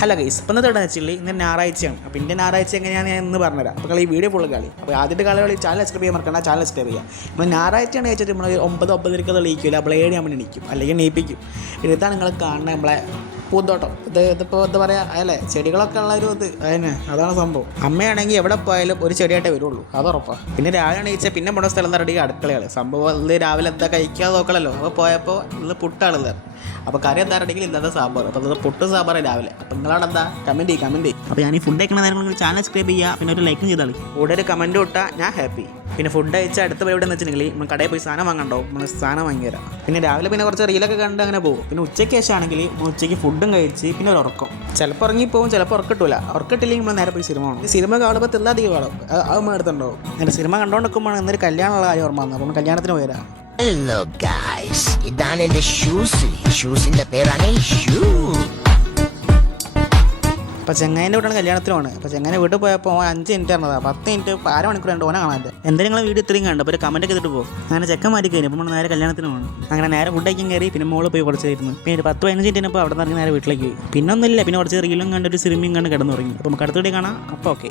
Hello guys, ഇപ്പം ഇന്നത്തെ വെച്ചില്ല ഇന്ന് ഞായറാഴ്ചയാണ്. അപ്പോൾ ഇന്ത്യൻ ഞായറാഴ്ച എങ്ങനെയാണ് ഞാൻ ഇന്ന് പറഞ്ഞുതരാം. അപ്പോൾ ഈ വീഡിയോ ഫുള്ള് കളി. അപ്പോൾ ആദ്യത്തെ കളി ചാനൽ സബ്സ്ക്രൈബ് ചെയ്യാൻ മറക്കണ്ട, ചാനൽ സബ്സ്ക്രൈബ് ചെയ്യുക. നമ്മൾ ഞായറാഴ്ചയാണ് കഴിച്ചിട്ട് നമ്മൾ 9:30 തെളിയിക്കില്ല, അപ്പോൾ 7 നമ്മൾ എണീക്കും അല്ലെങ്കിൽ എണീപ്പിക്കും. ഇതാണ് നിങ്ങൾ കാണുന്നത് നമ്മളെ പൂന്തോട്ടം. ഇതിപ്പോൾ എന്താ പറയുക, അല്ലേ, ചെടികളൊക്കെ ഉള്ള ഒരു അതാണ് സംഭവം. അമ്മയാണെങ്കിൽ എവിടെ പോയാലും ഒരു ചെടിയായിട്ടേ വരുള്ളൂ, അത് ഉറപ്പാണ്. പിന്നെ രാവിലെ എണീച്ചാൽ പിന്നെ പോണ സ്ഥലം എന്ന് പറയുക അടുക്കളയാണ്. സംഭവം ഇത് രാവിലെ എന്താ കഴിക്കാതെ നോക്കണമല്ലോ. അപ്പോൾ പോയപ്പോൾ ഇന്ന് പുട്ടാണ്. അപ്പോൾ കറി എന്താണെങ്കിൽ ഇന്നത്തെ സാമ്പാർ. അപ്പോൾ അത് പുട്ടും സാമ്പാറ് രാവിലെ. അപ്പോൾ നിങ്ങളവിടെ എന്താ കമൻറ്റ് ചെയ്യും. അപ്പോൾ ഞാൻ ഈ ഫുഡ് കഴിക്കണ നേരം ചാനൽ സബ്സ്ക്രൈബ് ചെയ്യുക, പിന്നെ ഒരു ലൈക്കും ചെയ്താൽ കൂടെ ഒരു കമൻറ്റ് ഇട്ടാൽ ഞാൻ ഹാപ്പി. പിന്നെ ഫുഡ് കഴിച്ചാൽ അടുത്ത പരിപാടി എന്ന് വെച്ചിട്ടുണ്ടെങ്കിൽ നമ്മൾ കടയിൽ പോയി സാധനം വാങ്ങണ്ടോ, നമ്മൾ സാധനം വാങ്ങി തരാം. പിന്നെ രാവിലെ പിന്നെ കുറച്ച് റീലൊക്കെ കണ്ട് അങ്ങനെ പോകും. പിന്നെ ഉച്ചയ്ക്ക് ശേഷം ആണെങ്കിൽ ഉച്ചയ്ക്ക് ഫുഡും കഴിച്ച് പിന്നെ ഒരു ഉറക്കം. ചിലപ്പോൾ ഇറങ്ങിപ്പോവും, ചിലപ്പോൾ ഉറക്കിട്ടില്ല. ഉറക്കിട്ടില്ലെങ്കിൽ നമ്മൾ നേരെ പോയി സിനിമ കാണും. സിനിമ കാണുമ്പോൾ തില്ലാധികം കാണും, അത് നമ്മൾ എടുത്തുണ്ടാവും. അങ്ങനെ സിനിമ കണ്ടുകൊണ്ടിരിക്കുമ്പോൾ എന്നൊരു കല്യാണമുള്ള കാര്യം ഓർമ്മ വന്നു. അപ്പോൾ കല്യാണത്തിന് പോയരാ. Hello guys, ഇതാണ് എൻ്റെ ഷൂസിൻ്റെ പേരാണ് ഷൂ. അപ്പോൾ ചെങ്ങായിൻ്റെ വീട്ടാണ് കല്യാണത്തിനുമാണ്. അപ്പോൾ ചെങ്ങാൻ്റെ വീട്ടിൽ പോയപ്പോൾ 5 മിനിറ്റ് പറഞ്ഞതാണ്. 10 മിനിറ്റ് അരമണിക്കൂർ ഉണ്ട് ഓനെ കാണാൻ. എന്തായാലും നിങ്ങൾ വീഡിയോ ഇത്രയും കണ്ടു. അപ്പോൾ ഒരു കമൻറ്റൊക്കെ ചെയ്തിട്ട് പോകും. അങ്ങനെ ചെക്കൻ മാറ്റി കഴിഞ്ഞു. അപ്പോൾ നമ്മൾ നേരെ കല്യാണത്തിന് പോകണം. അങ്ങനെ നേരെ ഫുഡ് കഴിക്കാൻ കയറി. പിന്നെ മോള് പോയി കുറച്ചായിരുന്നു. പിന്നെ ഒരു 10-15 മിനിറ്റിനപ്പോൾ അവിടെ നിന്ന് നേരെ വീട്ടിലേക്ക് പോയി. പിന്നെ ഒന്നുമില്ല, പിന്നെ കുറച്ച് റീലും കണ്ട് ഒരു സിനിമയും കണ്ട് കിടന്നു തുടങ്ങി. അപ്പോൾ നമുക്ക് അടുത്ത വീഡിയോ കാണാം. അപ്പോൾ ഓക്കെ.